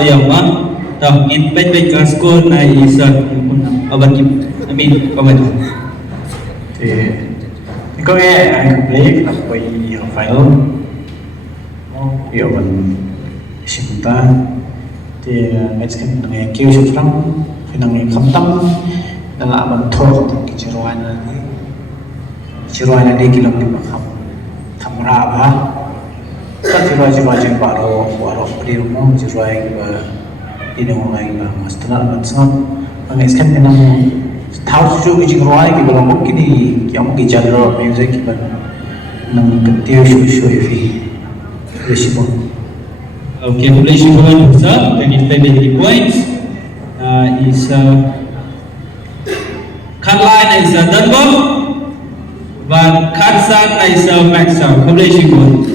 Yang mah, dah invite ke school na isa abad kim, amin kawan. Thì có nghe anh biết là quay học phải hiểu mình xin ta thì mấy cái này kêu chụp lắm phải năng khám tâm là mình thôi thì chỉ rồi là đi kilo lima khám ra ba kan jiwa baru di rumah jiwa di rumah yang masalah macam orang iskan menang tahu juga jiwa yang kalau mungkin yang mungkin jalur music kita nang ketia show resipon. Okay, population kawan besar dan independent points is Caroline is Dunbar dan Kansan is Maxa population point.